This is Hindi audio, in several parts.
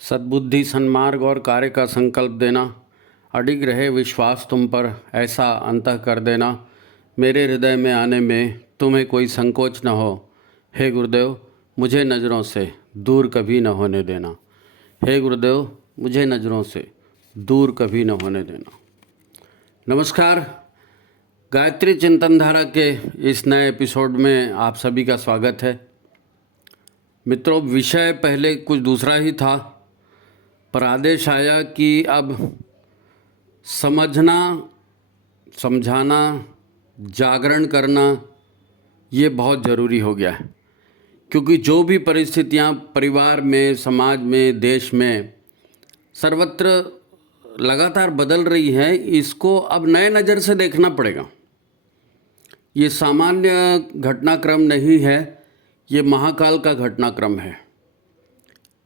सद्बुद्धि सन्मार्ग और कार्य का संकल्प देना, अडिग रहे विश्वास तुम पर, ऐसा अंतः कर देना, मेरे हृदय में आने में तुम्हें कोई संकोच न हो। हे गुरुदेव, मुझे नज़रों से दूर कभी न होने देना। हे गुरुदेव, मुझे नज़रों से दूर कभी न होने देना। नमस्कार, गायत्री चिंतन धारा के इस नए एपिसोड में आप सभी का स्वागत है। मित्रों, विषय पहले कुछ दूसरा ही था, पर आदेश आया कि अब समझना, समझाना, जागरण करना ये बहुत ज़रूरी हो गया है। क्योंकि जो भी परिस्थितियाँ परिवार में, समाज में, देश में सर्वत्र लगातार बदल रही हैं, इसको अब नए नज़र से देखना पड़ेगा। ये सामान्य घटनाक्रम नहीं है, ये महाकाल का घटनाक्रम है।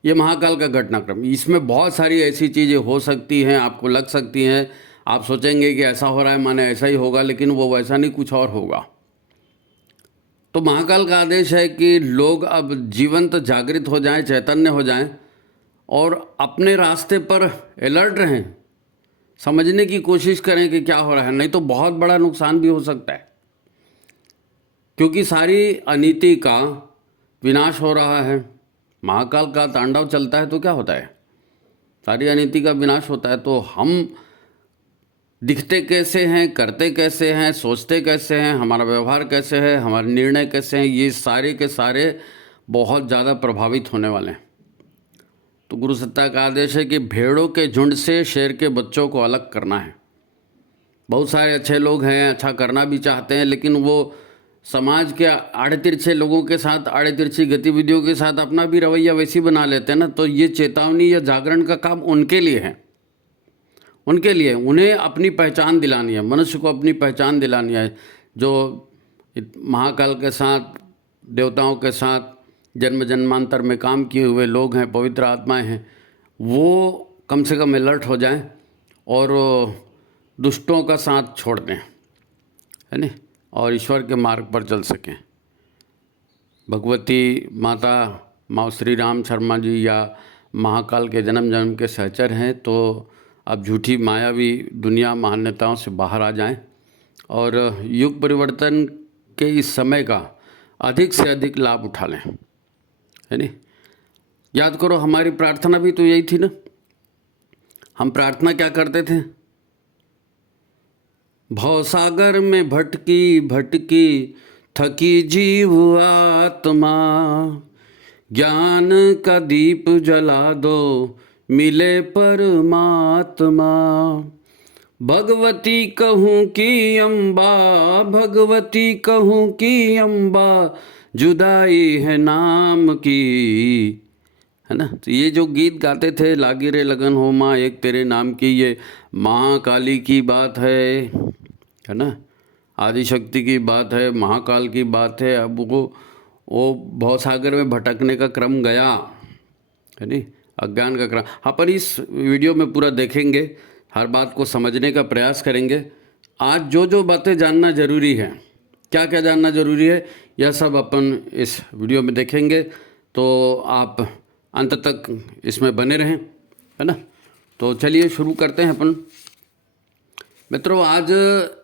ये महाकाल का घटनाक्रम, इसमें बहुत सारी ऐसी चीज़ें हो सकती हैं, आपको लग सकती हैं, आप सोचेंगे कि ऐसा हो रहा है माने ऐसा ही होगा, लेकिन वो वैसा नहीं, कुछ और होगा। तो महाकाल का आदेश है कि लोग अब जीवंत जागृत हो जाएं, चैतन्य हो जाएं और अपने रास्ते पर अलर्ट रहें, समझने की कोशिश करें कि क्या हो रहा है, नहीं तो बहुत बड़ा नुकसान भी हो सकता है। क्योंकि सारी अनीति का विनाश हो रहा है। महाकाल का तांडव चलता है तो क्या होता है, सारी अनीति का विनाश होता है। तो हम दिखते कैसे हैं, करते कैसे हैं, सोचते कैसे हैं, हमारा व्यवहार कैसे है, हमारे निर्णय कैसे हैं, ये सारे के सारे बहुत ज़्यादा प्रभावित होने वाले हैं। तो गुरु सत्ता का आदेश है कि भेड़ों के झुंड से शेर के बच्चों को अलग करना है। बहुत सारे अच्छे लोग हैं, अच्छा करना भी चाहते हैं, लेकिन वो समाज के आड़े तिरछे लोगों के साथ, आड़े तिरछी गतिविधियों के साथ अपना भी रवैया वैसी बना लेते हैं ना। तो ये चेतावनी या जागरण का काम उनके लिए है, उनके लिए उन्हें अपनी पहचान दिलानी है, मनुष्य को अपनी पहचान दिलानी है। जो महाकाल के साथ, देवताओं के साथ जन्म जन्मांतर में काम किए हुए लोग हैं, पवित्र आत्माएं हैं, वो कम से कम अलर्ट हो जाएं और दुष्टों का साथ छोड़ दें, है ना, और ईश्वर के मार्ग पर चल सकें। भगवती माता माँ श्री राम शर्मा जी या महाकाल के जन्म जन्म के सहचर हैं, तो अब झूठी मायावी दुनिया मान्यताओं से बाहर आ जाएं और युग परिवर्तन के इस समय का अधिक से अधिक लाभ उठा लें, है नी। याद करो, हमारी प्रार्थना भी तो यही थी ना। हम प्रार्थना क्या करते थे? भवसागर में भटकी भटकी थकी जीव आत्मा, ज्ञान का दीप जला दो मिले परमात्मा। भगवती कहूँ कि अम्बा, भगवती कहूँ कि अम्बा, जुदाई है नाम की, है ना। तो ये जो गीत गाते थे, लागी रे लगन हो माँ एक तेरे नाम की, ये महाकाली की बात है ना, आदिशक्ति की बात है, महाकाल की बात है। अब वो भवसागर में भटकने का क्रम गया, है नहीं, अज्ञान का क्रम। हाँ, पर इस वीडियो में पूरा देखेंगे, हर बात को समझने का प्रयास करेंगे। आज जो जो बातें जानना जरूरी है, क्या क्या जानना जरूरी है, यह सब अपन इस वीडियो में देखेंगे। तो आप अंत तक इसमें बने रहें, है ना। तो चलिए शुरू करते हैं अपन। मित्रों, आज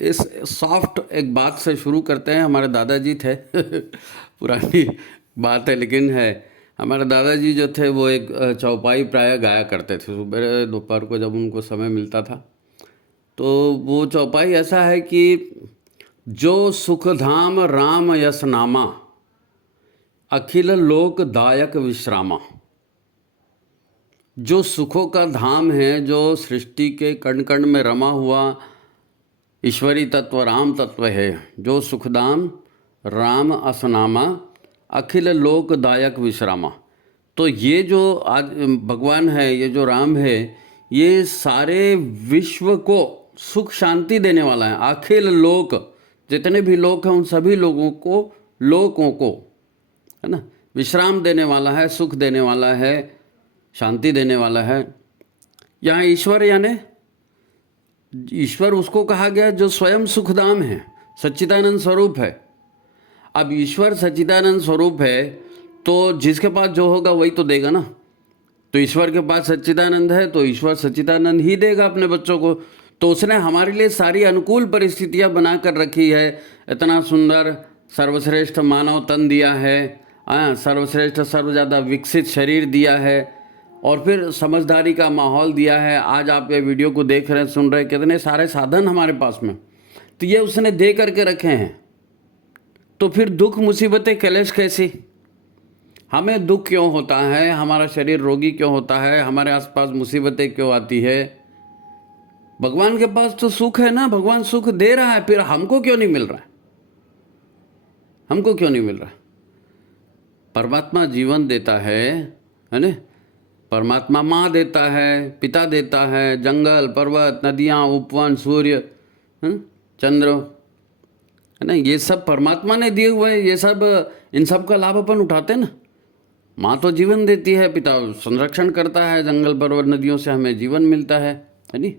इस सॉफ्ट एक बात से शुरू करते हैं। हमारे दादाजी थे पुरानी बात है लेकिन है। हमारे दादाजी जो थे वो एक चौपाई प्रायः गाया करते थे सुबह दोपहर को, जब उनको समय मिलता था। तो वो चौपाई ऐसा है कि जो सुखधाम राम यस नामा, अखिल लोक दायक विश्रामा। जो सुखों का धाम है, जो सृष्टि के कण कण में रमा हुआ ईश्वरी तत्व राम तत्व है, जो सुखदाम राम असनामा, अखिल लोक दायक विश्रामा। तो ये जो आज भगवान है, ये जो राम है, ये सारे विश्व को सुख शांति देने वाला है। अखिल लोक, जितने भी लोक हैं उन सभी लोगों को, है ना, विश्राम देने वाला है, सुख देने वाला है, शांति देने वाला है। यहाँ ईश्वर यानी ईश्वर उसको कहा गया जो स्वयं सुखधाम है, सच्चिदानंद स्वरूप है। अब ईश्वर सच्चिदानंद स्वरूप है तो जिसके पास जो होगा वही तो देगा ना। तो ईश्वर के पास सच्चिदानंद है तो ईश्वर सच्चिदानंद ही देगा अपने बच्चों को। तो उसने हमारे लिए सारी अनुकूल परिस्थितियां बना कर रखी है। इतना सुंदर सर्वश्रेष्ठ मानव तन दिया है, सर्वश्रेष्ठ सर्व ज़्यादा विकसित शरीर दिया है, और फिर समझदारी का माहौल दिया है। आज आप ये वीडियो को देख रहे हैं, सुन रहे हैं, कितने सारे साधन हमारे पास में, तो ये उसने दे करके रखे हैं। तो फिर दुख मुसीबतें कलेश कैसी? हमें दुख क्यों होता है, हमारा शरीर रोगी क्यों होता है, हमारे आसपास मुसीबतें क्यों आती है? भगवान के पास तो सुख है ना, भगवान सुख दे रहा है, फिर हमको क्यों नहीं मिल रहा है? हमको क्यों नहीं मिल रहा है? परमात्मा जीवन देता है ना? परमात्मा माँ देता है, पिता देता है, जंगल, पर्वत, नदियाँ, उपवन, सूर्य, चंद्र, है ना, ये सब परमात्मा ने दिए हुए हैं। ये सब, इन सब का लाभ अपन उठाते हैं ना। माँ तो जीवन देती है, पिता संरक्षण करता है, जंगल, पर्वत, नदियों से हमें जीवन मिलता है नहीं?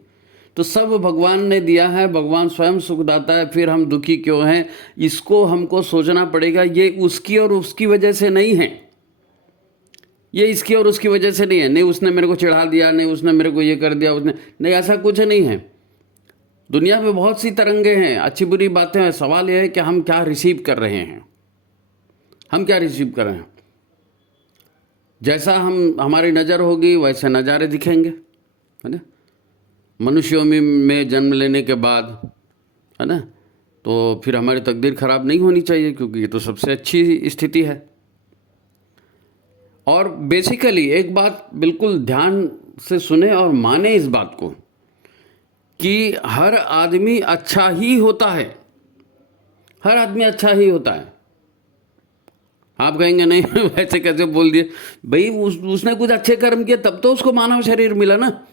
तो सब भगवान ने दिया है, भगवान स्वयं सुखदाता है। फिर हम दुखी क्यों हैं, इसको हमको सोचना पड़ेगा। ये उसकी और उसकी वजह से नहीं है, ये इसकी और उसकी वजह से नहीं है। नहीं उसने मेरे को चिढ़ा दिया, नहीं उसने मेरे को ये कर दिया, उसने नहीं, ऐसा कुछ नहीं है। दुनिया में बहुत सी तरंगे हैं, अच्छी बुरी बातें हैं। सवाल यह है कि हम क्या रिसीव कर रहे हैं, हम क्या रिसीव कर रहे हैं। जैसा हमारी नज़र होगी वैसे नज़ारे दिखेंगे, है ना। मनुष्यों में जन्म लेने के बाद, है ना, तो फिर हमारी तकदीर खराब नहीं होनी चाहिए, क्योंकि ये तो सबसे अच्छी स्थिति है। और बेसिकली एक बात बिल्कुल ध्यान से सुने और माने इस बात को कि हर आदमी अच्छा ही होता है, हर आदमी अच्छा ही होता है। आप कहेंगे नहीं वैसे कैसे बोल दिए भाई, उसने कुछ अच्छे कर्म किए तब तो उसको मानव शरीर मिला ना।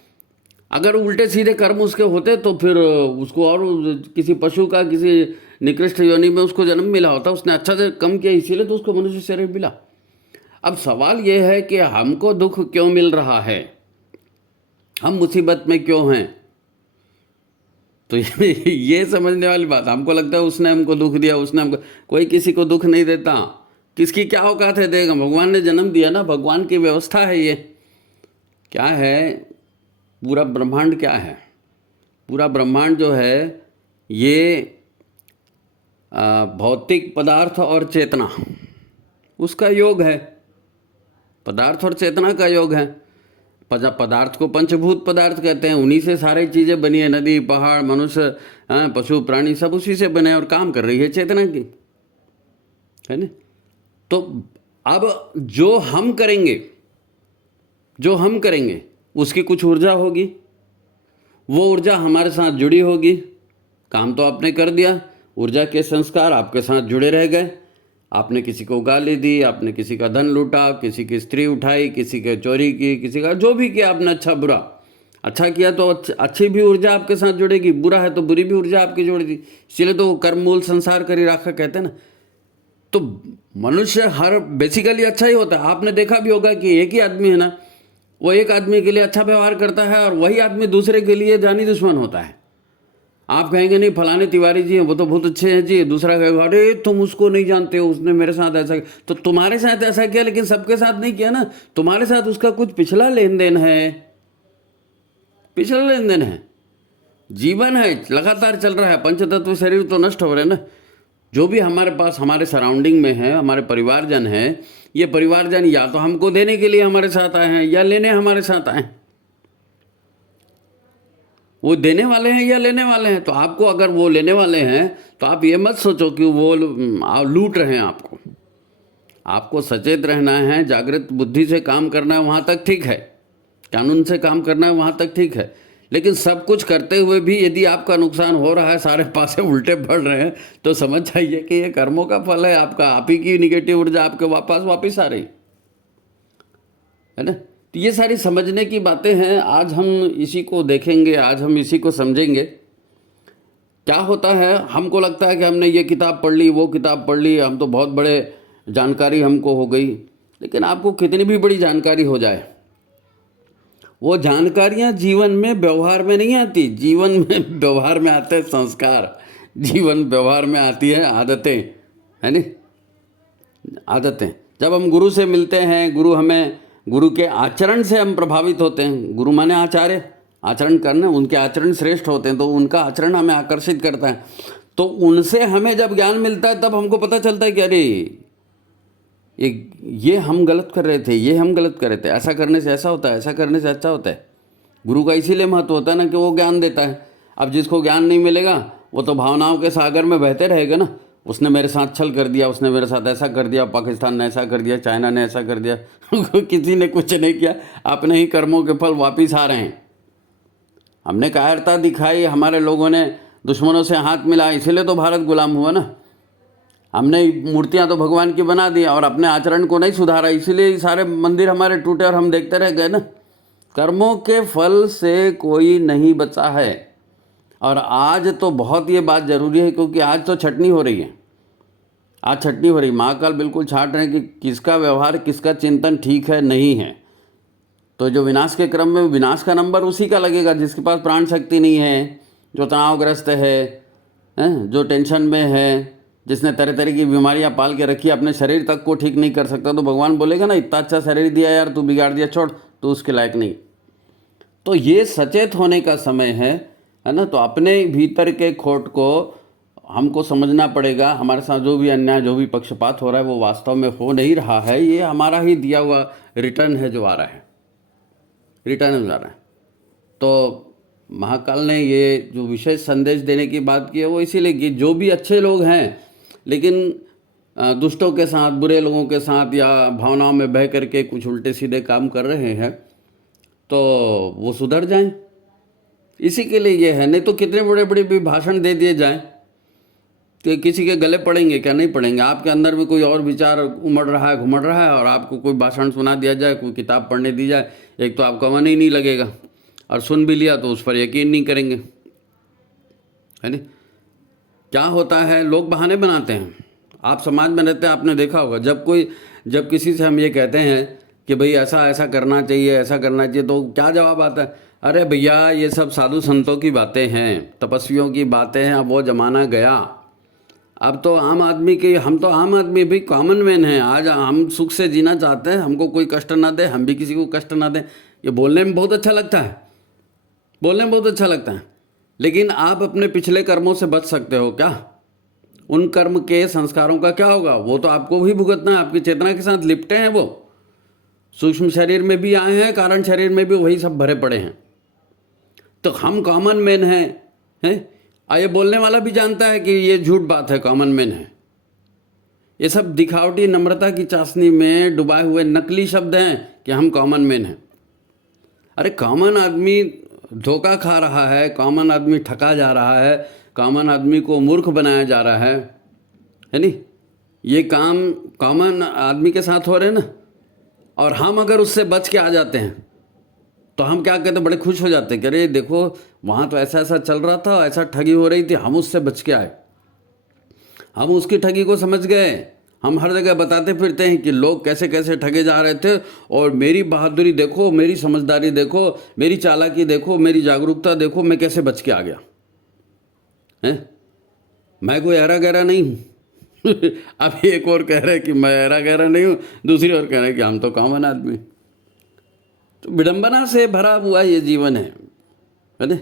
अगर उल्टे सीधे कर्म उसके होते तो फिर उसको और किसी पशु का, किसी निकृष्ट योनि में उसको जन्म मिला होता। उसने अच्छा से कम किया, इसीलिए तो उसको मनुष्य शरीर मिला। अब सवाल यह है कि हमको दुख क्यों मिल रहा है, हम मुसीबत में क्यों हैं? तो ये समझने वाली बात। हमको लगता है उसने हमको दुख दिया, उसने हमको, कोई किसी को दुख नहीं देता। किसकी क्या औकात है देगा? भगवान ने जन्म दिया ना, भगवान की व्यवस्था है। ये क्या है, पूरा ब्रह्मांड क्या है? पूरा ब्रह्मांड जो है ये भौतिक पदार्थ और चेतना, उसका योग है। पदार्थ और चेतना का योग है। पदार्थ को पंचभूत पदार्थ कहते हैं, उन्हीं से सारी चीज़ें बनी है। नदी, पहाड़, मनुष्य, पशु, प्राणी, सब उसी से बने और काम कर रही है चेतना की, है ना। तो अब जो हम करेंगे उसकी कुछ ऊर्जा होगी, वो ऊर्जा हमारे साथ जुड़ी होगी। काम तो आपने कर दिया, ऊर्जा के संस्कार आपके साथ जुड़े रह गए। आपने किसी को गाली दी, आपने किसी का धन लूटा, किसी की स्त्री उठाई, किसी के चोरी की, किसी का जो भी किया आपने, अच्छा बुरा। अच्छा किया तो अच्छी भी ऊर्जा आपके साथ जुड़ेगी, बुरा है तो बुरी भी ऊर्जा आपकी जुड़ेगी। इसीलिए तो कर्म मूल संसार करी राखा कहते हैं ना। तो मनुष्य हर बेसिकली अच्छा ही होता है। आपने देखा भी होगा कि एक ही आदमी है ना, वो एक आदमी के लिए अच्छा व्यवहार करता है और वही आदमी दूसरे के लिए जानी दुश्मन होता है। आप कहेंगे नहीं फलाने तिवारी जी हैं वो तो बहुत अच्छे हैं जी, दूसरा कहेगा अरे तुम उसको नहीं जानते हो, उसने मेरे साथ ऐसा किया। तो तुम्हारे साथ ऐसा किया लेकिन सबके साथ नहीं किया ना, तुम्हारे साथ उसका कुछ पिछला लेन देन है, पिछला लेन देन है। जीवन है, लगातार चल रहा है। पंचतत्व शरीर तो नष्ट हो रहे हैं ना। जो भी हमारे पास हमारे सराउंडिंग में है, हमारे परिवारजन हैं, ये परिवारजन या तो हमको देने के लिए हमारे साथ आए हैं या लेने हमारे साथ आए हैं। वो देने वाले हैं या लेने वाले हैं। तो आपको अगर वो लेने वाले हैं तो आप ये मत सोचो कि वो लूट रहे हैं आपको। आपको सचेत रहना है, जागृत बुद्धि से काम करना है, वहाँ तक ठीक है। कानून से काम करना है, वहाँ तक ठीक है। लेकिन सब कुछ करते हुए भी यदि आपका नुकसान हो रहा है, सारे पासे उल्टे बढ़ रहे हैं, तो समझ जाइए कि ये कर्मों का फल है आपका। आप ही की निगेटिव ऊर्जा आपके वापस आ रही है ना। तो ये सारी समझने की बातें हैं। आज हम इसी को देखेंगे, आज हम इसी को समझेंगे। क्या होता है, हमको लगता है कि हमने ये किताब पढ़ ली, वो किताब पढ़ ली, हम तो बहुत बड़े जानकारी हमको हो गई। लेकिन आपको कितनी भी बड़ी जानकारी हो जाए, वो जानकारियाँ जीवन में व्यवहार में नहीं आती। जीवन में व्यवहार में आते हैं संस्कार, जीवन व्यवहार में आती है आदतें, है ना। आदतें जब हम गुरु से मिलते हैं, गुरु हमें गुरु के आचरण से हम प्रभावित होते हैं। गुरु माने आचार्य, आचरण करने, उनके आचरण श्रेष्ठ होते हैं तो उनका आचरण हमें आकर्षित करता है। तो उनसे हमें जब ज्ञान मिलता है तब हमको पता चलता है कि अरे ये हम गलत कर रहे थे, ये हम गलत कर रहे थे, ऐसा करने से ऐसा होता है, ऐसा करने से अच्छा होता है। गुरु का इसीलिए महत्व होता है ना कि वो ज्ञान देता है। अब जिसको ज्ञान नहीं मिलेगा वो तो भावनाओं के सागर में बहते रहेगा ना। उसने मेरे साथ छल कर दिया, उसने मेरे साथ ऐसा कर दिया, पाकिस्तान ने ऐसा कर दिया, चाइना ने ऐसा कर दिया किसी ने कुछ नहीं किया, अपने ही कर्मों के फल वापिस आ रहे हैं। हमने कायरता दिखाई, हमारे लोगों ने दुश्मनों से हाथ मिला, इसीलिए तो भारत गुलाम हुआ ना। हमने मूर्तियां तो भगवान की बना दी और अपने आचरण को नहीं सुधारा, इसीलिए सारे मंदिर हमारे टूटे और हम देखते रह गए ना। कर्मों के फल से कोई नहीं बचा है। और आज तो बहुत ये बात ज़रूरी है क्योंकि आज तो छटनी हो रही है, आज छटनी हो रही। महाकाल बिल्कुल छाट रहे हैं कि किसका व्यवहार, किसका चिंतन ठीक है नहीं है। तो जो विनाश के क्रम में, विनाश का नंबर उसी का लगेगा जिसके पास प्राण शक्ति नहीं है, जो तनावग्रस्त है, जो टेंशन में है, जिसने तरह तरह की बीमारियां पाल के रखी, अपने शरीर तक को ठीक नहीं कर सकता। तो भगवान बोलेगा ना, इतना अच्छा शरीर दिया यार, तू बिगाड़ दिया, छोड़, तू उसके लायक नहीं। तो ये सचेत होने का समय है ना। तो अपने भीतर के खोट को हमको समझना पड़ेगा। हमारे साथ जो भी अन्याय, जो भी पक्षपात हो रहा है वो वास्तव में हो नहीं रहा है, ये हमारा ही दिया हुआ रिटर्न है जो आ रहा है, रिटर्न आ रहा है। तो महाकाल ने ये जो विशेष संदेश देने की बात की है वो इसीलिए कि जो भी अच्छे लोग हैं लेकिन दुष्टों के साथ, बुरे लोगों के साथ या भावनाओं में बह करके कुछ उल्टे सीधे काम कर रहे हैं तो वो सुधर जाएं। इसी के लिए ये है। नहीं तो कितने बड़े बड़े भी भाषण दे दिए जाएं तो किसी के गले पड़ेंगे क्या? नहीं पड़ेंगे। आपके अंदर में कोई और विचार उमड़ रहा है, घुमड़ रहा है, और आपको कोई भाषण सुना दिया जाए, कोई किताब पढ़ने दी जाए, एक तो आपका मन ही नहीं लगेगा, और सुन भी लिया तो उस पर यकीन नहीं करेंगे, है नहीं। क्या होता है, लोग बहाने बनाते हैं। आप समाज में रहते हैं, आपने देखा होगा, जब किसी से हम ये कहते हैं कि भाई ऐसा ऐसा करना चाहिए, ऐसा करना चाहिए, तो क्या जवाब आता है? अरे भैया ये सब साधु संतों की बातें हैं, तपस्वियों की बातें हैं, अब वो ज़माना गया। अब तो आम आदमी के, हम तो आम आदमी भी कॉमन मैन हैं। आज हम सुख से जीना चाहते हैं, हमको कोई कष्ट ना दे, हम भी किसी को कष्ट ना दें। ये बोलने में बहुत अच्छा लगता है, बोलने में बहुत अच्छा लगता है, लेकिन आप अपने पिछले कर्मों से बच सकते हो क्या? उन कर्म के संस्कारों का क्या होगा? वो तो आपको भी भुगतना है, आपकी चेतना के साथ लिपटे हैं वो। सूक्ष्म शरीर में भी आए हैं, कारण शरीर में भी वही सब भरे पड़े हैं। तो हम कॉमन मैन हैं। ये बोलने वाला भी जानता है कि ये झूठ बात है, कॉमन मैन है। ये सब दिखावटी नम्रता की चाशनी में डुबाए हुए नकली शब्द हैं कि हम कॉमन मैन हैं। अरे कॉमन आदमी धोखा खा रहा है, कॉमन आदमी ठगा जा रहा है, कॉमन आदमी को मूर्ख बनाया जा रहा है नहीं। ये काम कॉमन आदमी के साथ हो रहे हैं ना। और हम अगर उससे बच के आ जाते हैं तो हम क्या कहते हैं, बड़े खुश हो जाते हैं कि अरे देखो वहाँ तो ऐसा ऐसा चल रहा था, ऐसा ठगी हो रही थी, हम उससे बच के आए, हम उसकी ठगी को समझ गए। हम हर जगह बताते फिरते हैं कि लोग कैसे कैसे ठगे जा रहे थे, और मेरी बहादुरी देखो, मेरी समझदारी देखो, मेरी चालाकी देखो, मेरी जागरूकता देखो, मैं कैसे बच के आ गया है। मैं कोई ऐरा गहरा नहीं हूँ अभी एक और कह रहे हैं कि मैं ऐरा गहरा नहीं हूँ, दूसरी ओर कह रहे हैं कि हम तो कॉमन आदमी। तो विडंबना से भरा हुआ ये जीवन है ना।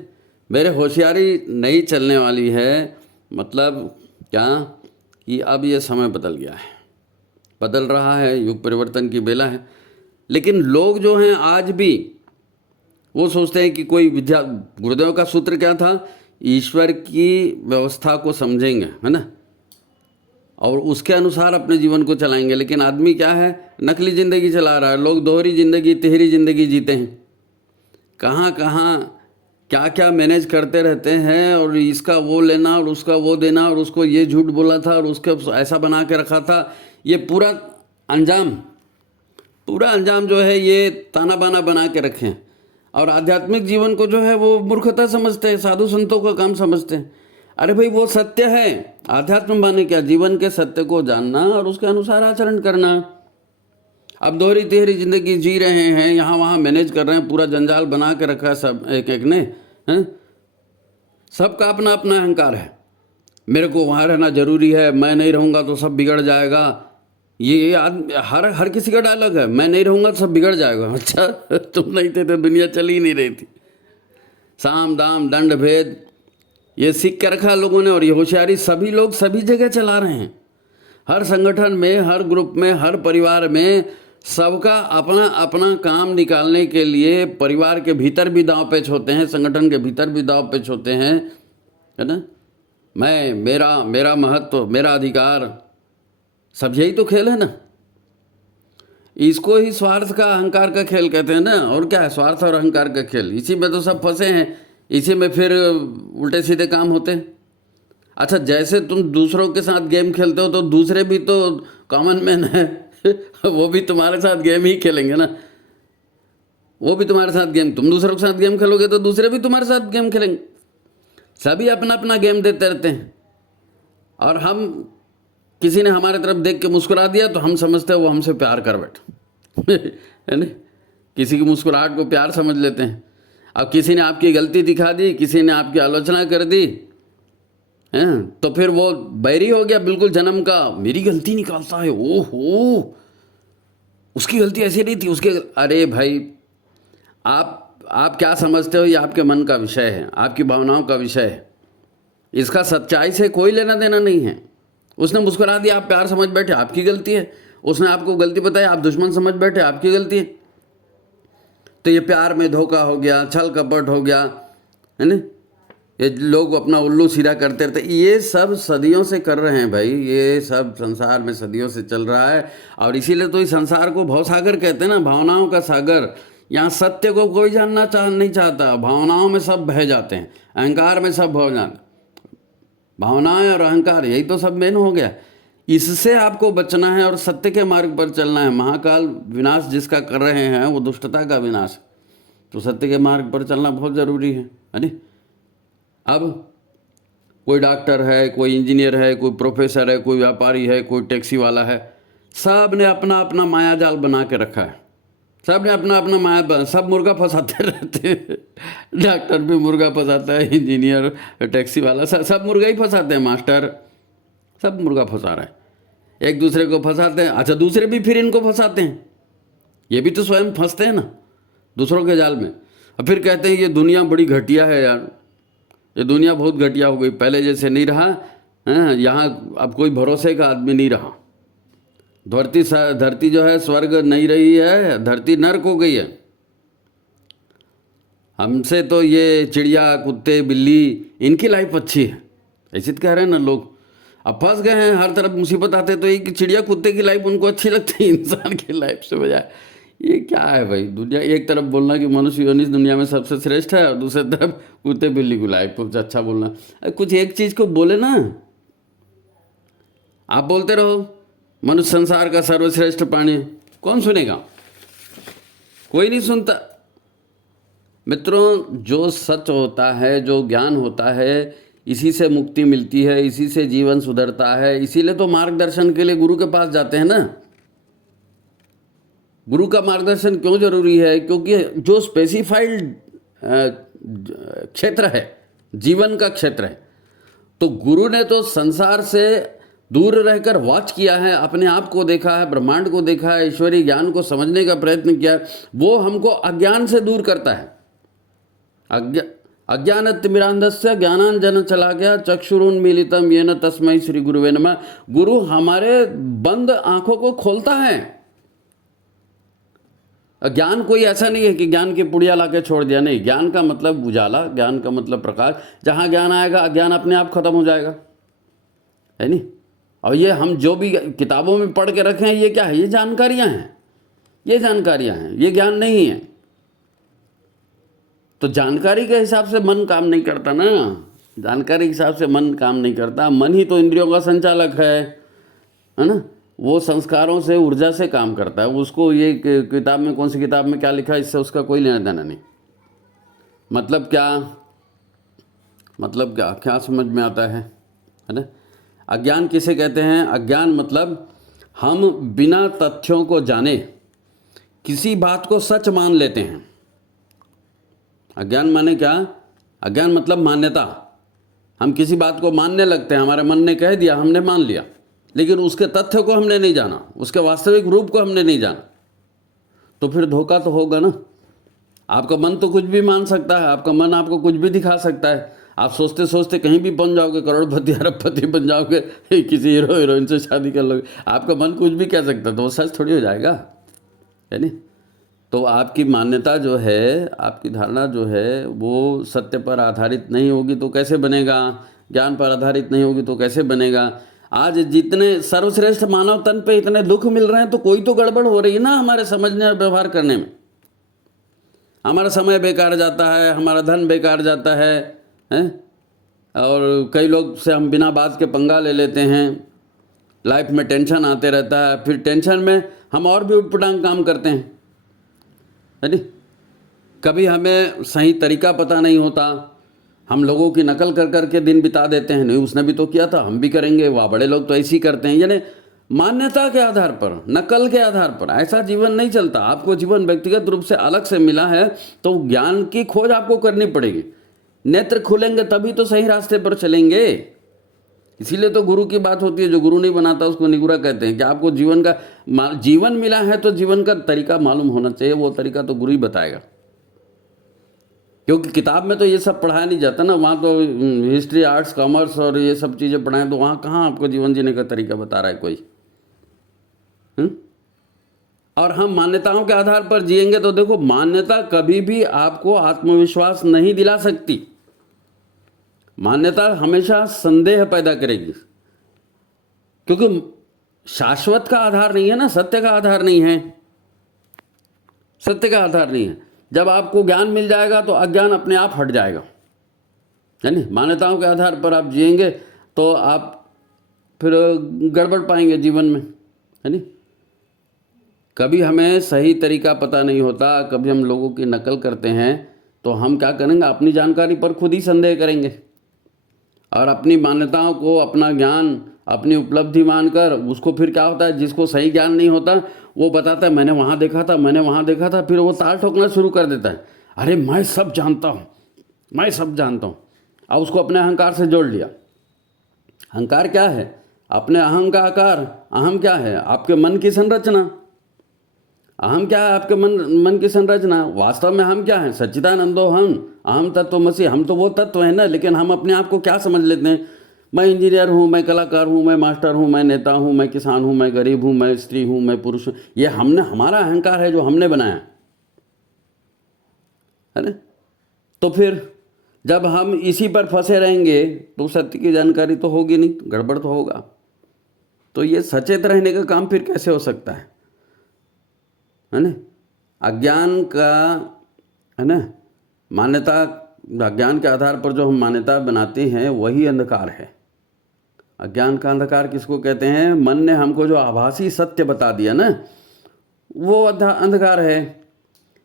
मेरे होशियारी नहीं चलने वाली है। मतलब क्या कि अब ये समय बदल गया है, बदल रहा है, युग परिवर्तन की बेला है। लेकिन लोग जो हैं आज भी वो सोचते हैं कि कोई विद्या, गुरुदेव का सूत्र क्या था, ईश्वर की व्यवस्था को समझेंगे, है ना, और उसके अनुसार अपने जीवन को चलाएंगे। लेकिन आदमी क्या है, नकली ज़िंदगी चला रहा है। लोग दोहरी ज़िंदगी, तिहरी ज़िंदगी जीते हैं, कहाँ कहाँ क्या क्या मैनेज करते रहते हैं, और इसका वो लेना और उसका वो देना, और उसको ये झूठ बोला था और उसके ऐसा बना के रखा था। ये पूरा अंजाम जो है ये ताना बाना बना के रखे हैं। और आध्यात्मिक जीवन को जो है वो मूर्खता समझते हैं, साधु संतों का काम समझते हैं। अरे भाई वो सत्य है। आध्यात्म माने क्या? जीवन के सत्य को जानना और उसके अनुसार आचरण करना। अब दोहरी तिहरी जिंदगी जी रहे हैं, यहाँ वहाँ मैनेज कर रहे हैं, पूरा जंजाल बना के रखा है सब एक एक ने, हैं। सबका अपना अपना अहंकार है। मेरे को वहाँ रहना जरूरी है, मैं नहीं रहूँगा तो सब बिगड़ जाएगा, ये हर हर किसी का डायलॉग है, मैं नहीं रहूँगा तो सब बिगड़ जाएगा। अच्छा, तुम नहीं थे तो दुनिया चल ही नहीं रही थी। साम दाम दंड भेद ये सीख के रखा लोगों ने, और ये होशियारी सभी लोग सभी जगह चला रहे हैं। हर संगठन में, हर ग्रुप में, हर परिवार में सबका अपना अपना काम निकालने के लिए परिवार के भीतर भी दांव पेच होते हैं, संगठन के भीतर भी दांव पेच होते हैं, है ना। मैं, मेरा महत्व, मेरा अधिकार, सब यही तो खेल है ना। इसको ही स्वार्थ का, अहंकार का खेल कहते हैं ना। और क्या है, स्वार्थ और अहंकार का खेल। इसी में तो सब फंसे हैं, इसी में फिर उल्टे सीधे काम होते हैं। अच्छा, जैसे तुम दूसरों के साथ गेम खेलते हो तो दूसरे भी तो कॉमन मैन है वो भी तुम्हारे साथ गेम ही खेलेंगे ना। वो भी तुम्हारे साथ गेम, तुम दूसरों के साथ गेम खेलोगे तो दूसरे भी तुम्हारे साथ गेम खेलेंगे। सभी अपना अपना गेम देते रहते हैं। और हम, किसी ने हमारे तरफ देख के मुस्कुरा दिया तो हम समझते हैं वो हमसे प्यार कर बैठा है ना। किसी की मुस्कुराहट को प्यार समझ लेते हैं। अब किसी ने आपकी गलती दिखा दी, किसी ने आपकी आलोचना कर दी, हैं, तो फिर वो बैरी हो गया बिल्कुल जन्म का। मेरी गलती निकालता है, ओहो उसकी गलती ऐसी नहीं थी, उसके। अरे भाई, आप क्या समझते हो, ये आपके मन का विषय है, आपकी भावनाओं का विषय है। इसका सच्चाई से कोई लेना देना नहीं है। उसने मुस्कुरा दिया, आप प्यार समझ बैठे, आपकी गलती है। उसने आपको गलती बताई, आप दुश्मन समझ बैठे, आपकी गलती है। तो ये प्यार में धोखा हो गया, छल कपट हो गया, है ना। ये लोग अपना उल्लू सीधा करते रहते, ये सब सदियों से कर रहे हैं भाई। ये सब संसार में सदियों से चल रहा है। और इसीलिए तो इस संसार को भवसागर कहते हैं ना, भावनाओं का सागर। यहाँ सत्य को कोई जानना नहीं चाहता। भावनाओं में सब बह जाते हैं, अहंकार में सब बह जाते। भावनाएं और अहंकार, यही तो सब मेन हो गया। इससे आपको बचना है और सत्य के मार्ग पर चलना है। महाकाल विनाश जिसका कर रहे हैं वो दुष्टता का विनाश, तो सत्य के मार्ग पर चलना बहुत ज़रूरी है ना। अब कोई डॉक्टर है, कोई इंजीनियर है, कोई प्रोफेसर है, कोई व्यापारी है, कोई टैक्सी वाला है, सब ने अपना अपना माया जाल बना के रखा है। सब ने अपना अपना माया, सब मुर्गा फंसाते रहते हैं। डॉक्टर भी मुर्गा फंसाता है, इंजीनियर, टैक्सी वाला, सब मुर्गा ही फंसाते हैं। मास्टर, सब मुर्गा फंसा रहे हैं, एक दूसरे को फंसाते हैं। अच्छा, दूसरे भी फिर इनको फंसाते हैं। ये भी तो स्वयं फंसते हैं ना दूसरों के जाल में। और फिर कहते हैं ये दुनिया बड़ी घटिया है यार, ये दुनिया बहुत घटिया हो गई, पहले जैसे नहीं रहा है। यहाँ अब कोई भरोसे का आदमी नहीं रहा। धरती जो है स्वर्ग नहीं रही है, धरती नर्क हो गई है। हमसे तो ये चिड़िया, कुत्ते, बिल्ली, इनकी लाइफ अच्छी है, ऐसे तो कह रहे हैं ना लोग। अब फंस गए हैं, हर तरफ मुसीबत आते तो एक चिड़िया कुत्ते की लाइफ उनको अच्छी लगती है इंसान की लाइफ से बजाय। ये क्या है भाई दुनिया। एक तरफ बोलना कि मनुष्य योनि दुनिया में सबसे श्रेष्ठ है, और दूसरी तरफ कुत्ते बिल्ली की लाइफ कुछ अच्छा बोलना। कुछ एक चीज़ को बोले ना, आप बोलते रहो मनुष्य संसार का सर्वश्रेष्ठ प्राणी, कौन सुनेगा? कोई नहीं सुनता। मित्रों, जो सच होता है, जो ज्ञान होता है, इसी से मुक्ति मिलती है, इसी से जीवन सुधरता है। इसीलिए तो मार्गदर्शन के लिए गुरु के पास जाते हैं ना। गुरु का मार्गदर्शन क्यों जरूरी है? क्योंकि जो स्पेसिफाइड क्षेत्र है, जीवन का क्षेत्र है, तो गुरु ने तो संसार से दूर रहकर वॉच किया है, अपने आप को देखा है, ब्रह्मांड को देखा है, ईश्वरीय ज्ञान को समझने का प्रयत्न किया है। वो हमको अज्ञान से दूर करता है। अज्ञानतिमिरांधस्य ज्ञानांजन चला गया चक्षुरुन्मीलितम येन तस्मै श्री गुरुवे नमः। गुरु हमारे बंद आंखों को खोलता है। ज्ञान कोई ऐसा नहीं है कि ज्ञान की पुड़िया ला के छोड़ दिया, नहीं। ज्ञान का मतलब उजाला, ज्ञान का मतलब प्रकाश। जहाँ ज्ञान आएगा अज्ञान अपने आप खत्म हो जाएगा, है नहीं। और ये हम जो भी किताबों में पढ़ के रखे हैं, ये क्या है? ये जानकारियाँ हैं, ये जानकारियाँ हैं, ये ज्ञान नहीं है। तो जानकारी के हिसाब से मन काम नहीं करता ना। जानकारी के हिसाब से मन काम नहीं करता। मन ही तो इंद्रियों का संचालक है ना। वो संस्कारों से, ऊर्जा से काम करता है। उसको ये किताब में, कौन सी किताब में क्या लिखा है, इससे उसका कोई लेना देना नहीं। मतलब क्या, मतलब क्या समझ में आता है ना। अज्ञान किसे कहते हैं? अज्ञान मतलब हम बिना तथ्यों को जाने किसी बात को सच मान लेते हैं। अज्ञान माने क्या? अज्ञान मतलब मान्यता। हम किसी बात को मानने लगते हैं, हमारे मन ने कह दिया, हमने मान लिया, लेकिन उसके तथ्य को हमने नहीं जाना, उसके वास्तविक रूप को हमने नहीं जाना, तो फिर धोखा तो होगा ना। आपका मन तो कुछ भी मान सकता है, आपका मन आपको कुछ भी दिखा सकता है। आप सोचते सोचते कहीं भी बन जाओगे, करोड़पति अरबपति बन जाओगे, किसी हीरो हीरोइन से शादी कर लोगे, आपका मन कुछ भी कह सकता है, तो वो सच थोड़ी हो जाएगा, है नहीं। तो आपकी मान्यता जो है, आपकी धारणा जो है, वो सत्य पर आधारित नहीं होगी तो कैसे बनेगा, ज्ञान पर आधारित नहीं होगी तो कैसे बनेगा। आज जितने सर्वश्रेष्ठ मानव तन पे इतने दुख मिल रहे हैं, तो कोई तो गड़बड़ हो रही है ना हमारे समझने और व्यवहार करने में। हमारा समय बेकार जाता है, हमारा धन बेकार जाता है, हैं? और कई लोग से हम बिना बात के पंगा ले लेते हैं, लाइफ में टेंशन आते रहता है, फिर टेंशन में हम और भी उटपटांग काम करते हैं, है नहीं। कभी हमें सही तरीका पता नहीं होता, हम लोगों की नकल कर करके दिन बिता देते हैं, नहीं उसने भी तो किया था, हम भी करेंगे, वाह बड़े लोग तो ऐसे ही करते हैं। यानी मान्यता के आधार पर, नकल के आधार पर ऐसा जीवन नहीं चलता। आपको जीवन व्यक्तिगत रूप से अलग से मिला है, तो ज्ञान की खोज आपको करनी पड़ेगी। नेत्र खुलेंगे तभी तो सही रास्ते पर चलेंगे। इसीलिए तो गुरु की बात होती है, जो गुरु नहीं बनाता उसको निगुरा कहते हैं। कि आपको जीवन का जीवन मिला है तो जीवन का तरीका मालूम होना चाहिए, वो तरीका तो गुरु ही बताएगा। क्योंकि किताब में तो ये सब पढ़ाया नहीं जाता ना, वहाँ तो हिस्ट्री, आर्ट्स, कॉमर्स और ये सब चीज़ें पढ़ाएं, तो वहाँ कहाँ आपको जीवन जीने का तरीका बता रहा है कोई। और हम मान्यताओं के आधार पर जिएंगे तो देखो, मान्यता कभी भी आपको आत्मविश्वास नहीं दिला सकती। मान्यता हमेशा संदेह पैदा करेगी, क्योंकि शाश्वत का आधार नहीं है ना, सत्य का आधार नहीं है, सत्य का आधार नहीं है। जब आपको ज्ञान मिल जाएगा तो अज्ञान अपने आप हट जाएगा, है नहीं। मान्यताओं के आधार पर आप जिएंगे तो आप फिर गड़बड़ पाएंगे जीवन में, है नहीं। कभी हमें सही तरीका पता नहीं होता, कभी हम लोगों की नकल करते हैं, तो हम क्या करेंगे, अपनी जानकारी पर खुद ही संदेह करेंगे और अपनी मान्यताओं को अपना ज्ञान, अपनी उपलब्धि मानकर उसको फिर क्या होता है, जिसको सही ज्ञान नहीं होता वो बताता है मैंने वहाँ देखा था, मैंने वहाँ देखा था, फिर वो ताल ठोकना शुरू कर देता है, अरे मैं सब जानता हूँ, मैं सब जानता हूँ। अब उसको अपने अहंकार से जोड़ लिया। अहंकार क्या है? अपने अहम का आकार। अहम क्या है? आपके मन की संरचना। अहम क्या है? आपके मन की संरचना। वास्तव में हम क्या है? सच्चिदानंदो हम, अहम तत्वमसि। हम तो वो तत्व है ना, लेकिन हम अपने आप को क्या समझ लेते हैं, मैं इंजीनियर हूँ, मैं कलाकार हूँ, मैं मास्टर हूँ, मैं नेता हूँ, मैं किसान हूँ, मैं गरीब हूँ, मैं स्त्री हूँ, मैं पुरुष हूँ। ये हमने, हमारा अहंकार है जो हमने बनाया, है ना। तो फिर जब हम इसी पर फंसे रहेंगे तो सत्य की जानकारी तो होगी नहीं, गड़बड़ तो होगा। तो ये सचेत रहने का काम फिर कैसे हो सकता है ना। अज्ञान का, है ना, मान्यता, अज्ञान के आधार पर जो हम मान्यता बनाते हैं वही अंधकार है। अज्ञान का अंधकार किसको कहते हैं? मन ने हमको जो आभासी सत्य बता दिया ना, वो अंधकार है।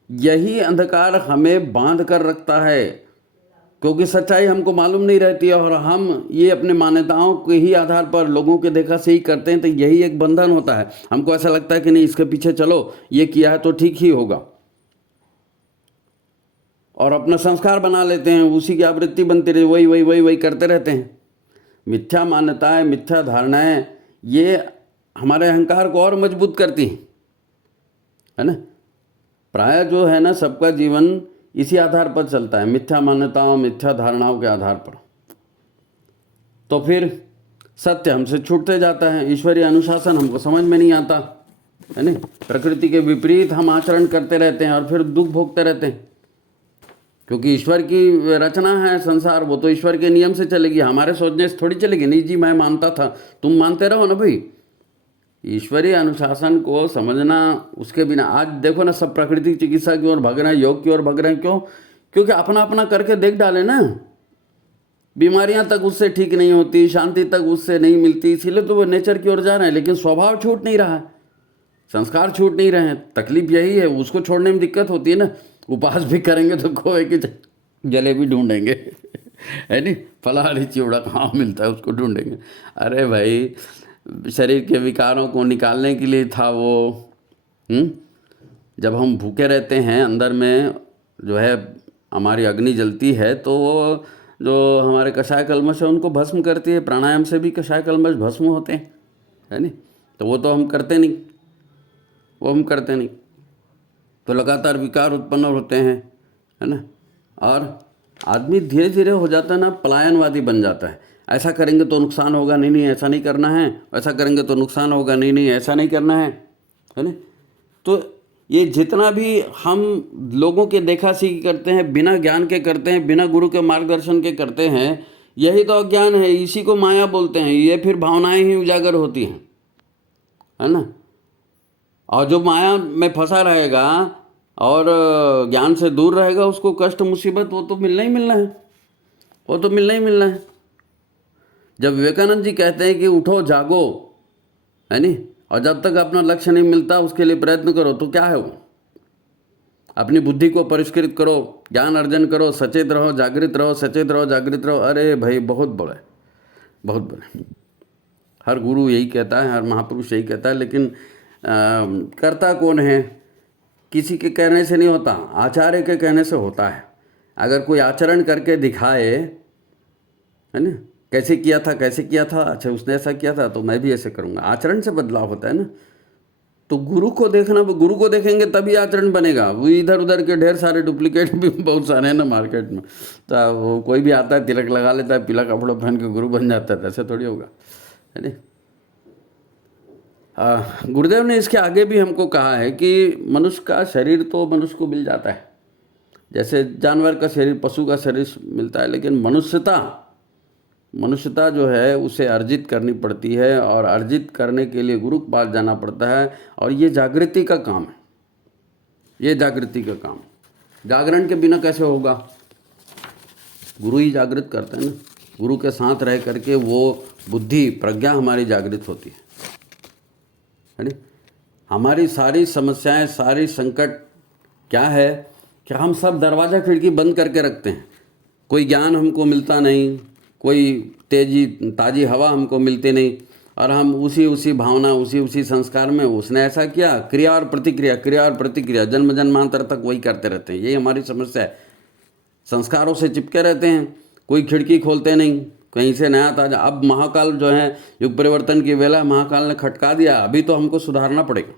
यही अंधकार हमें बांध कर रखता है, क्योंकि सच्चाई हमको मालूम नहीं रहती है और हम ये अपने मान्यताओं के ही आधार पर लोगों के देखा से ही करते हैं। तो यही एक बंधन होता है। हमको ऐसा लगता है कि नहीं, इसके पीछे चलो, ये किया है तो ठीक ही होगा, और अपना संस्कार बना लेते हैं, उसी की आवृत्ति बनती रही, वही वही वही वही करते रहते हैं। मिथ्या मान्यताएं, मिथ्या धारणाएं, ये हमारे अहंकार को और मजबूत करती हैं, है ना। प्राय जो है ना, सबका जीवन इसी आधार पर चलता है, मिथ्या मान्यताओं, मिथ्या धारणाओं के आधार पर। तो फिर सत्य हमसे छूटते जाता है, ईश्वरीय अनुशासन हमको समझ में नहीं आता, है ना। प्रकृति के विपरीत हम आचरण करते रहते हैं और फिर दुख भोगते रहते हैं, क्योंकि ईश्वर की रचना है संसार, वो तो ईश्वर के नियम से चलेगी, हमारे सोचने से थोड़ी चलेगी। नहीं जी, मैं मानता था, तुम मानते रहो ना भाई। ईश्वरीय अनुशासन को समझना, उसके बिना आज देखो ना, सब प्राकृतिक चिकित्सा की ओर भाग रहे हैं, योग की ओर भाग रहे हैं। क्यों? क्योंकि अपना अपना करके देख डाले ना, बीमारियां तक उससे ठीक नहीं होती, शांति तक उससे नहीं मिलती, इसीलिए तो वो नेचर की ओर जा रहे हैं। लेकिन स्वभाव छूट नहीं रहा है, संस्कार छूट नहीं रहे हैं। तकलीफ यही है, उसको छोड़ने में दिक्कत होती है ना। उपास भी करेंगे तो खोए की जलेबी ढूंढेंगे, है नहीं, फलाहारी चिवड़ा कहाँ मिलता है उसको ढूंढेंगे। अरे भाई, शरीर के विकारों को निकालने के लिए था वो। जब हम भूखे रहते हैं, अंदर में जो है हमारी अग्नि जलती है, तो वो जो हमारे कषाय कल्मश है उनको भस्म करती है। प्राणायाम से भी कषाय कल्मश भस्म होते हैं, है नहीं। तो वो तो हम करते नहीं, वो हम करते नहीं। तो लगातार विकार उत्पन्न होते हैं, है ना। और आदमी धीरे धीरे हो जाता है ना, पलायनवादी बन जाता है। ऐसा करेंगे तो नुकसान होगा, नहीं नहीं ऐसा नहीं करना है, ऐसा करेंगे तो नुकसान होगा, नहीं नहीं ऐसा नहीं करना है ना। तो ये जितना भी हम लोगों के देखा सीखी करते हैं, बिना ज्ञान के करते हैं, बिना गुरु के मार्गदर्शन के करते हैं, यही तो अज्ञान है, इसी को माया बोलते हैं। ये फिर भावनाएं ही उजागर होती हैं, है ना। और जो माया में फंसा रहेगा और ज्ञान से दूर रहेगा, उसको कष्ट मुसीबत वो तो मिलना ही मिलना है, वो तो मिलना ही मिलना है। जब विवेकानंद जी कहते हैं कि उठो जागो, है नहीं, और जब तक अपना लक्ष्य नहीं मिलता उसके लिए प्रयत्न करो, तो क्या है वो, अपनी बुद्धि को परिष्कृत करो, ज्ञान अर्जन करो, सचेत रहो, जागृत रहो, सचेत रहो, जागृत रहो। अरे भाई बहुत बड़े, बहुत बड़े। हर गुरु यही कहता है, हर महापुरुष यही कहता है, लेकिन करता कौन है? किसी के कहने से नहीं होता, आचार्य के कहने से होता है। अगर कोई आचरण करके दिखाए, है ना, कैसे किया था, कैसे किया था, अच्छा उसने ऐसा किया था तो मैं भी ऐसे करूँगा, आचरण से बदलाव होता है ना। तो गुरु को देखना, गुरु को देखेंगे तभी आचरण बनेगा। वो इधर उधर के ढेर सारे डुप्लीकेट भी बहुत सारे हैं ना मार्केट में। तो वो कोई भी आता है, तिलक लगा लेता है, पीला कपड़ा पहन के गुरु बन जाता है, ऐसे थोड़ी होगा, है नहीं। गुरुदेव ने इसके आगे भी हमको कहा है कि मनुष्य का शरीर तो मनुष्य को मिल जाता है, जैसे जानवर का शरीर, पशु का शरीर मिलता है, लेकिन मनुष्यता जो है उसे अर्जित करनी पड़ती है, और अर्जित करने के लिए गुरु के पास जाना पड़ता है। और ये जागृति का काम है, ये जागृति का काम। जागरण के बिना कैसे होगा? गुरु ही जागृत करते हैं ना। गुरु के साथ रह करके वो बुद्धि प्रज्ञा हमारी जागृत होती है ना। हमारी सारी समस्याएं, सारी संकट क्या है कि हम सब दरवाज़ा खिड़की बंद करके रखते हैं। कोई ज्ञान हमको मिलता नहीं, कोई ताज़ी हवा हमको मिलती नहीं, और हम उसी भावना, उसी संस्कार में, उसने ऐसा किया, क्रिया और प्रतिक्रिया, क्रिया और प्रतिक्रिया, जन्म जन्मांतर तक वही करते रहते हैं। यही हमारी समस्या है, संस्कारों से चिपके रहते हैं, कोई खिड़की खोलते नहीं, कहीं से नया ताजा। अब महाकाल जो है, युग परिवर्तन की वेला महाकाल ने खटका दिया, अभी तो हमको सुधारना पड़ेगा,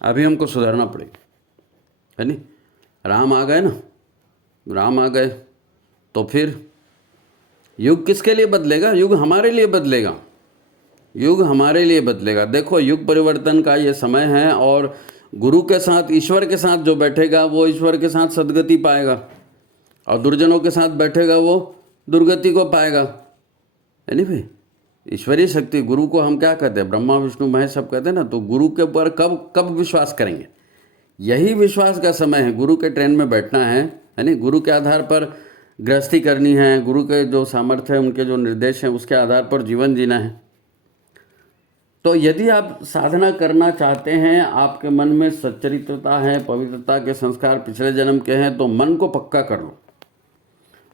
अभी हमको सुधारना पड़ेगा, है नहीं। राम आ गए ना, राम आ गए तो फिर युग किसके लिए बदलेगा? युग हमारे लिए बदलेगा, युग हमारे लिए बदलेगा। देखो, युग परिवर्तन का ये समय है, और गुरु के साथ, ईश्वर के साथ जो बैठेगा वो ईश्वर के साथ सद्गति पाएगा, और दुर्जनों के साथ बैठेगा वो दुर्गति को पाएगा, है नहीं भाई। ईश्वरीय शक्ति, गुरु को हम क्या कहते हैं? ब्रह्मा विष्णु महेश सब कहते हैं ना। तो गुरु के ऊपर कब विश्वास करेंगे? यही विश्वास का समय है, गुरु के ट्रेन में बैठना है नहीं। गुरु के आधार पर गृहस्थी करनी है, गुरु के जो सामर्थ्य है, उनके जो निर्देश हैं, उसके आधार पर जीवन जीना है। तो यदि आप साधना करना चाहते हैं, आपके मन में सच्चरित्रता है, पवित्रता के संस्कार पिछले जन्म के हैं, तो मन को पक्का कर लो,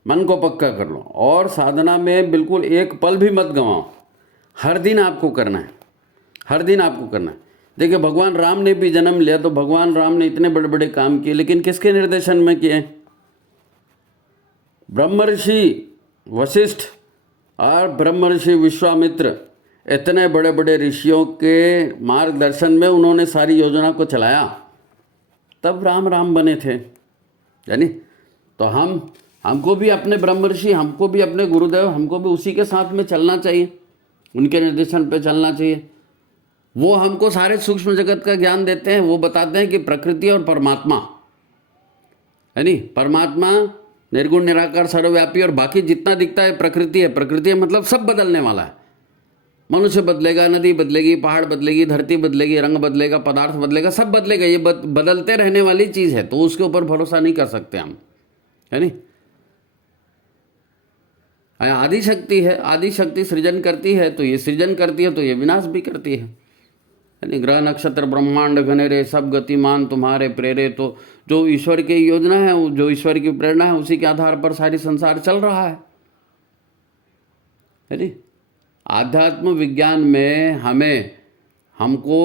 मन को पक्का कर लो। और साधना में बिल्कुल एक पल भी मत गंवाओ, हर दिन आपको करना है, हर दिन आपको करना है। देखिए, भगवान राम ने भी जन्म लिया, तो भगवान राम ने इतने बड़े बड़े काम किए, लेकिन किसके निर्देशन में किए? ब्रह्मर्षि वशिष्ठ और ब्रह्मर्षि विश्वामित्र, इतने बड़े बड़े ऋषियों के मार्गदर्शन में उन्होंने सारी योजना को चलाया, तब राम बने थे, यानी। तो हमको भी अपने ब्रह्मर्षि, हमको भी अपने गुरुदेव, हमको भी उसी के साथ में चलना चाहिए, उनके निर्देशन पे चलना चाहिए। वो हमको सारे सूक्ष्म जगत का ज्ञान देते हैं, वो बताते हैं कि प्रकृति और परमात्मा, है नहीं, परमात्मा निर्गुण निराकार सर्वव्यापी, और बाकी जितना दिखता है प्रकृति है। प्रकृति है मतलब सब बदलने वाला है। मनुष्य बदलेगा, नदी बदलेगी, पहाड़ बदलेगी, धरती बदलेगी, रंग बदलेगा, पदार्थ बदलेगा, सब बदलेगा। ये बदलते रहने वाली चीज़ है, तो उसके ऊपर भरोसा नहीं कर सकते हम, है नहीं। आदि शक्ति है, आदि शक्ति सृजन करती है, तो ये सृजन करती है, तो ये विनाश भी करती है, यानी ग्रह नक्षत्र ब्रह्मांड घनेरे सब गतिमान तुम्हारे प्रेरे। तो जो ईश्वर की योजना है, जो ईश्वर की प्रेरणा है, उसी के आधार पर सारी संसार चल रहा है नहीं। आध्यात्म विज्ञान में हमको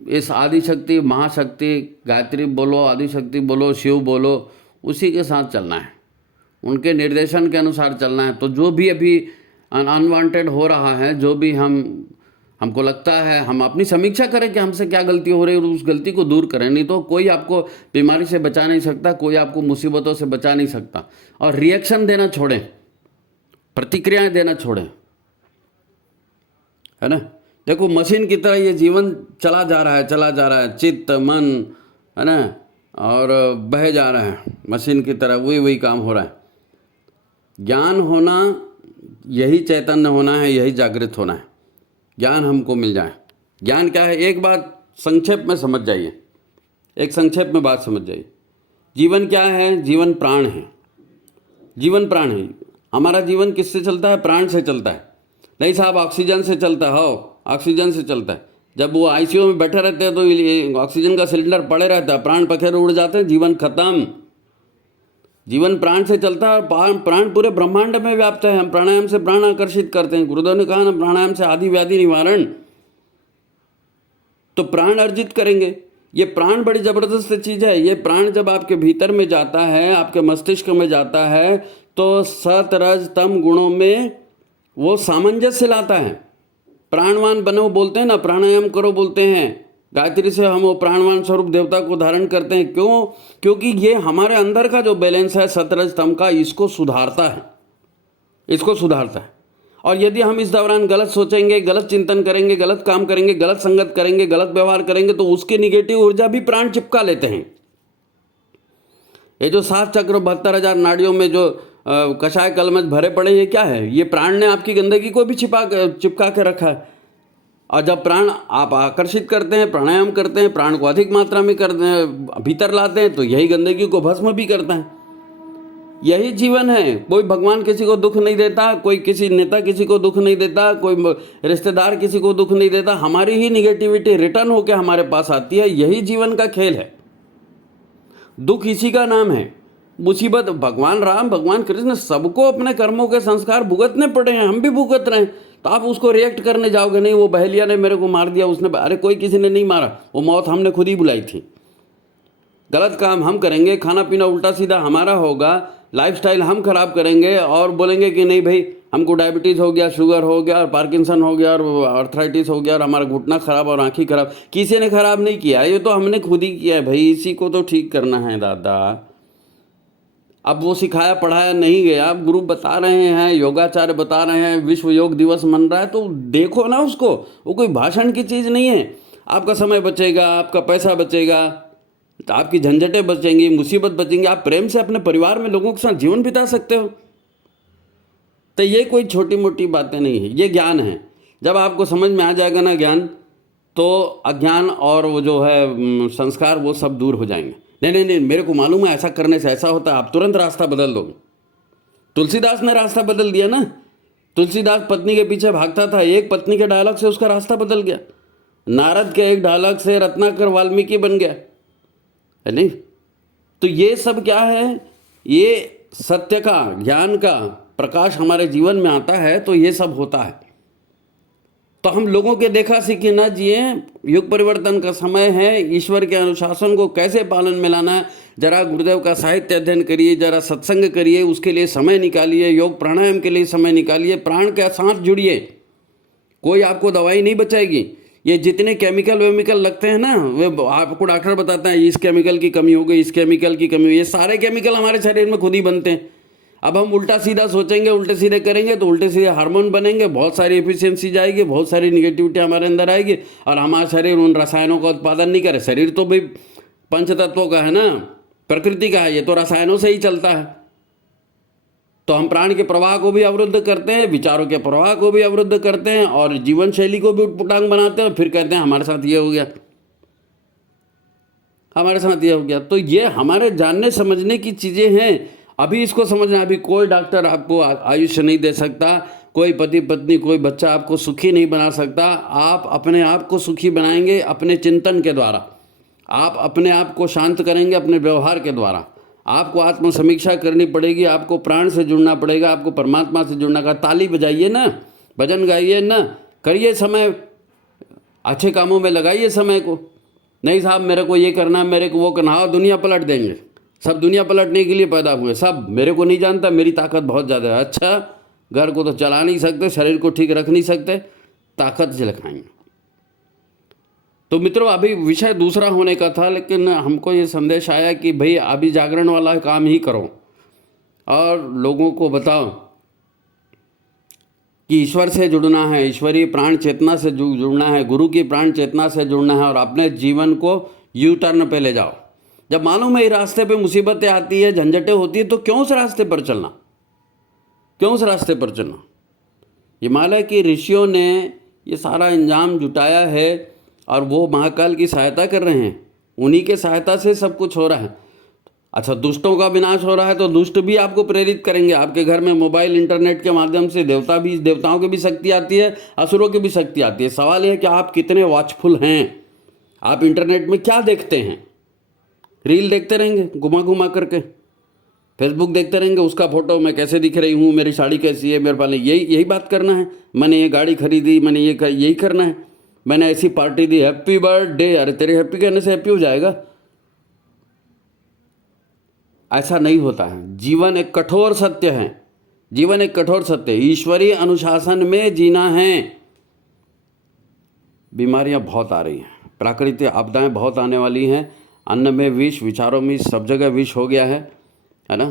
इस आदि शक्ति, महाशक्ति, गायत्री बोलो, आदि शक्ति बोलो, शिव बोलो, उसी के साथ चलना है, उनके निर्देशन के अनुसार चलना है। तो जो भी अभी अनवांटेड हो रहा है, जो भी हम हमको लगता है हम अपनी समीक्षा करें कि हमसे क्या गलती हो रही है और उस गलती को दूर करें। नहीं तो कोई आपको बीमारी से बचा नहीं सकता, कोई आपको मुसीबतों से बचा नहीं सकता। और रिएक्शन देना छोड़ें, प्रतिक्रियाएं देना छोड़ें, है ना। देखो मशीन की तरह ये जीवन चला जा रहा है, चित्त मन, है ना, और बह जा रहा है मशीन की तरह, वही काम हो रहा है। ज्ञान होना यही चैतन्य होना है, यही जागृत होना है। ज्ञान हमको मिल जाए। ज्ञान क्या है, एक बात संक्षेप में समझ जाइए, एक संक्षेप में बात समझ जाइए। जीवन क्या है? जीवन प्राण है। जीवन प्राण है। हमारा जीवन किससे चलता है? प्राण से चलता है। नहीं साहब ऑक्सीजन से चलता है, ऑक्सीजन से चलता है। जब वो आईसीयू में बैठे रहते हैं तो ऑक्सीजन का सिलेंडर पड़े रहता है, प्राण पखेरु उड़ जाते हैं, जीवन खत्म। जीवन प्राण से चलता है और प्राण पूरे ब्रह्मांड में व्याप्त है। हम प्राणायाम से प्राण आकर्षित करते हैं। गुरुदेव ने कहा ना, प्राणायाम से आदि व्याधि निवारण। तो प्राण अर्जित करेंगे। ये प्राण बड़ी जबरदस्त चीज़ है। ये प्राण जब आपके भीतर में जाता है, आपके मस्तिष्क में जाता है, तो सत रज तम गुणों में वो सामंजस्य लाता है। प्राणवान बनो बोलते हैं ना, प्राणायाम करो बोलते हैं। गायत्री से हम वो प्राणवान स्वरूप देवता को धारण करते हैं। क्यों? क्योंकि ये हमारे अंदर का जो बैलेंस है सतरज तम का, इसको सुधारता है, इसको सुधारता है। और यदि हम इस दौरान गलत सोचेंगे, गलत चिंतन करेंगे, गलत काम करेंगे, गलत संगत करेंगे, गलत व्यवहार करेंगे, तो उसकी निगेटिव ऊर्जा भी प्राण चिपका लेते हैं। ये जो 7 चक्र 72,000 नाड़ियों में जो कषाय कलमज भरे पड़े, ये क्या है? ये प्राण ने आपकी गंदगी को भी चिपका के रखा है। और जब प्राण आप आकर्षित करते हैं, प्राणायाम करते हैं, प्राण को अधिक मात्रा में भीतर लाते हैं, तो यही गंदगी को भस्म भी करता है। यही जीवन है। कोई भगवान किसी को दुख नहीं देता, कोई किसी नेता किसी को दुख नहीं देता, कोई रिश्तेदार किसी को दुख नहीं देता। हमारी ही निगेटिविटी रिटर्न होकर हमारे पास आती है। यही जीवन का खेल है। दुख इसी का नाम है। मुसीबत भगवान राम, भगवान कृष्ण, सबको अपने कर्मों के संस्कार भुगतने पड़े हैं। हम भी भुगत रहे हैं। तो आप उसको रिएक्ट करने जाओगे, नहीं वो बहेलिया ने मेरे को मार दिया, उसने, अरे कोई किसी ने नहीं मारा, वो मौत हमने खुद ही बुलाई थी। गलत काम हम करेंगे, खाना पीना उल्टा सीधा हमारा होगा, लाइफस्टाइल हम खराब करेंगे और बोलेंगे कि नहीं भाई हमको डायबिटीज़ हो गया, शुगर हो गया, और पार्किंसन हो गया, और आर्थराइटिस हो गया, और हमारा घुटना खराब और आँखें खराब। किसी ने खराब नहीं किया, ये तो हमने खुद ही किया है भाई। इसी को तो ठीक करना है दादा। अब वो सिखाया पढ़ाया नहीं गया, अब गुरु बता रहे हैं, योगाचार्य बता रहे हैं, विश्व योग दिवस मन रहा है, तो देखो ना उसको। वो कोई भाषण की चीज़ नहीं है। आपका समय बचेगा, आपका पैसा बचेगा, तो आपकी झंझटें बचेंगी, मुसीबत बचेंगी। आप प्रेम से अपने परिवार में लोगों के साथ जीवन बिता सकते हो। तो ये कोई छोटी मोटी बातें नहीं है, ये ज्ञान है। जब आपको समझ में आ जाएगा ना ज्ञान, तो अज्ञान और वो जो है संस्कार, वो सब दूर हो जाएंगे। नहीं, मेरे को मालूम है ऐसा करने से ऐसा होता है, आप तुरंत रास्ता बदल दोगे। तुलसीदास ने रास्ता बदल दिया ना। तुलसीदास पत्नी के पीछे भागता था, एक पत्नी के डायलॉग से उसका रास्ता बदल गया। नारद के एक डायलॉग से रत्नाकर वाल्मीकि बन गया, है नहीं? तो ये सब क्या है? ये सत्य का, ज्ञान का प्रकाश हमारे जीवन में आता है, तो ये सब होता है। तो हम लोगों के देखा सीखे ना जिए। युग परिवर्तन का समय है। ईश्वर के अनुशासन को कैसे पालन में लाना है, जरा गुरुदेव का साहित्य अध्ययन करिए, जरा सत्संग करिए, उसके लिए समय निकालिए, योग प्राणायाम के लिए समय निकालिए, प्राण के साथ जुड़िए। कोई आपको दवाई नहीं बचाएगी। ये जितने केमिकल वेमिकल लगते हैं ना, वे आपको डॉक्टर बताते हैं इस केमिकल की कमी हो गई, इस केमिकल की कमी हुई। ये सारे केमिकल हमारे शरीर में खुद ही बनते हैं। अब हम उल्टा सीधा सोचेंगे, उल्टे सीधे करेंगे, तो उल्टे सीधे हार्मोन बनेंगे, बहुत सारी एफिशिएंसी जाएगी, बहुत सारी निगेटिविटी हमारे अंदर आएगी, और हमारा शरीर उन रसायनों का उत्पादन नहीं करे। शरीर तो भाई पंच तत्वों का है ना, प्रकृति का है, ये तो रसायनों से ही चलता है। तो हम प्राण के प्रवाह को भी अवरुद्ध करते हैं, विचारों के प्रवाह को भी अवरुद्ध करते हैं, और जीवन शैली को भी उटपुटांग बनाते हैं। फिर कहते हैं हमारे साथ ये हो गया, हमारे साथ ये हो गया। तो ये हमारे जानने समझने की चीज़ें हैं। अभी इसको समझना। अभी कोई डॉक्टर आपको आयुष्य नहीं दे सकता, कोई पति पत्नी, कोई बच्चा आपको सुखी नहीं बना सकता। आप अपने आप को सुखी बनाएंगे अपने चिंतन के द्वारा। आप अपने आप को शांत करेंगे अपने व्यवहार के द्वारा। आपको आत्म समीक्षा करनी पड़ेगी, आपको प्राण से जुड़ना पड़ेगा, आपको परमात्मा से जुड़ना का। ताली बजाइए ना, भजन गाइए ना, करिए समय, अच्छे कामों में लगाइए समय को। नहीं साहब मेरे को ये करना है, मेरे को वो करना, हाँ दुनिया पलट देंगे। सब दुनिया पलटने के लिए पैदा हुए, सब मेरे को नहीं जानता, मेरी ताकत बहुत ज़्यादा है। अच्छा, घर को तो चला नहीं सकते, शरीर को ठीक रख नहीं सकते, ताकत से लखाएंगे। तो मित्रों, अभी विषय दूसरा होने का था, लेकिन हमको ये संदेश आया कि भाई अभी जागरण वाला काम ही करो और लोगों को बताओ कि ईश्वर से जुड़ना है, ईश्वरीय प्राण चेतना से जुड़ना है, गुरु की प्राण चेतना से जुड़ना है और अपने जीवन को यू टर्न पे ले जाओ। जब मालूम है ये रास्ते पे मुसीबतें आती है, झंझटें होती है, तो क्यों उस रास्ते पर चलना, क्यों उस रास्ते पर चलना। हिमालय के ऋषियों ने ये सारा इंजाम जुटाया है और वो महाकाल की सहायता कर रहे हैं, उन्हीं के सहायता से सब कुछ हो रहा है। अच्छा, दुष्टों का विनाश हो रहा है तो दुष्ट भी आपको प्रेरित करेंगे। आपके घर में मोबाइल इंटरनेट के माध्यम से देवताओं की भी शक्ति आती है, असुरों की भी शक्ति आती है। सवाल यह कि आप कितने वॉचफुल हैं। आप इंटरनेट में क्या देखते हैं? रील देखते रहेंगे घुमा घुमा करके, फेसबुक देखते रहेंगे, उसका फोटो मैं कैसे दिख रही हूँ, मेरी साड़ी कैसी है, मेरे पास यही बात करना है, मैंने ये गाड़ी खरीदी, मैंने यही करना है, मैंने ऐसी पार्टी दी, हैप्पी बर्थडे। अरे तेरे हैप्पी कहने से हैप्पी हो जाएगा? ऐसा नहीं होता है। जीवन एक कठोर सत्य है, जीवन एक कठोर सत्य है। ईश्वरीय अनुशासन में जीना है। बीमारियां बहुत आ रही हैं, प्राकृतिक आपदाएं बहुत आने वाली हैं, अन्न में विष, विचारों में, सब जगह विष हो गया है ना।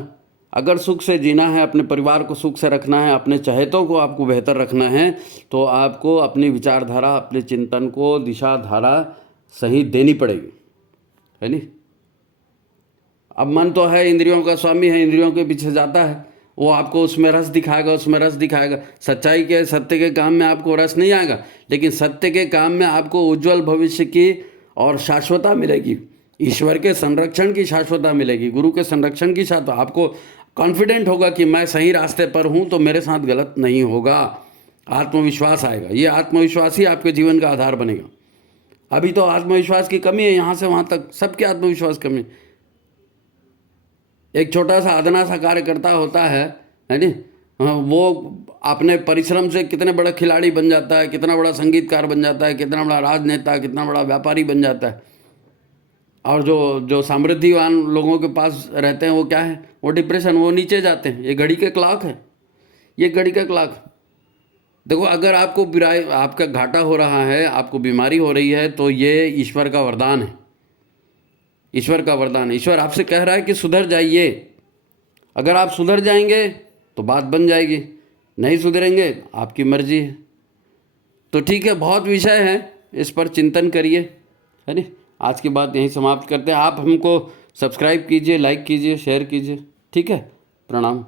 अगर सुख से जीना है, अपने परिवार को सुख से रखना है, अपने चहेतों को आपको बेहतर रखना है, तो आपको अपनी विचारधारा, अपने चिंतन को दिशा धारा सही देनी पड़ेगी, है नहीं। अब मन तो है, इंद्रियों का स्वामी है, इंद्रियों के पीछे जाता है, वो आपको उसमें रस दिखाएगा, उसमें रस दिखाएगा। सच्चाई के, सत्य के काम में आपको रस नहीं आएगा, लेकिन सत्य के काम में आपको उज्जवल भविष्य की और शाश्वता मिलेगी, ईश्वर के संरक्षण की शाश्वता मिलेगी, गुरु के संरक्षण की शाश्वता। आपको कॉन्फिडेंट होगा कि मैं सही रास्ते पर हूँ, तो मेरे साथ गलत नहीं होगा। आत्मविश्वास आएगा। ये आत्मविश्वास ही आपके जीवन का आधार बनेगा। अभी तो आत्मविश्वास की कमी है, यहाँ से वहाँ तक सबके आत्मविश्वास कमी है। एक छोटा सा अदना सा कार्यकर्ता होता है नी, वो अपने परिश्रम से कितने बड़ा खिलाड़ी बन जाता है, कितना बड़ा संगीतकार बन जाता है, कितना बड़ा राजनेता, कितना बड़ा व्यापारी बन जाता है। और जो समृद्धिवान लोगों के पास रहते हैं, वो क्या है, वो डिप्रेशन, वो नीचे जाते हैं। ये घड़ी के क्लॉक है, ये घड़ी का क्लॉक। देखो, अगर आपको आपका घाटा हो रहा है, आपको बीमारी हो रही है, तो ये ईश्वर का वरदान है, ईश्वर का वरदान है। ईश्वर आपसे कह रहा है कि सुधर जाइए। अगर आप सुधर जाएंगे तो बात बन जाएगी, नहीं सुधरेंगे आपकी मर्जी है। तो ठीक है, बहुत विषय है, इस पर चिंतन करिए, है नहीं। आज की बात यहीं समाप्त करते हैं। आप हमको सब्सक्राइब कीजिए, लाइक कीजिए, शेयर कीजिए। ठीक है, प्रणाम।